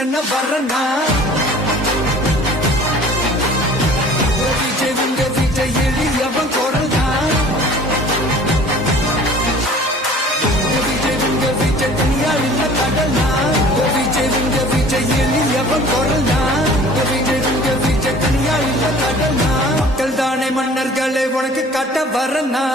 வரன வரனா விஜய் உங்க விஜய் எளியவன் குரல் தான் விஜய் உங்க விஜய் தனியால் இல்ல கடனா விஜய் உங்க விஜய் எளியவன் குரல் தான் விஜய் உங்க விஜய் தனியால் இல்ல கடனா மக்கள் தானே மன்னர்களை உனக்கு காட்ட வரனா